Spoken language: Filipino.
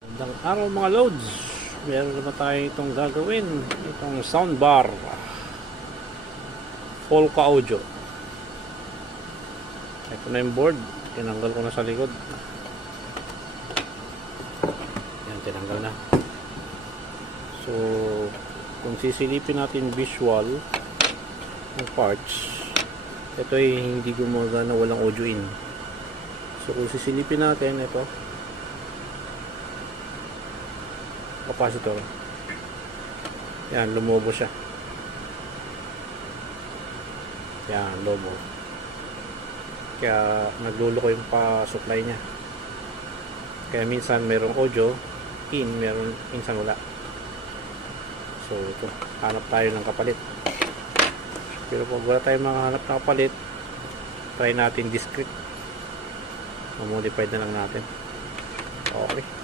Magandang araw mga loads. Meron naman tayo itong gagawin, itong soundbar Polka Audio. Ito na yung board, tinanggal ko na sa likod. Yan, tinanggal na. So kung sisilipin natin visual ng parts, ito ay hindi gumagana, walang audio in. So kung sisilipin natin ito, capacitor, yan, lumobo siya. Yan, lobo. Kaya nagluluko yung pa-supply nya. Kaya minsan merong audio in, meron minsan wala. So ito, hanap tayo ng kapalit. Pero pag wala tayong mga hanap ng kapalit, try natin discrete. Modify na lang natin. Okay.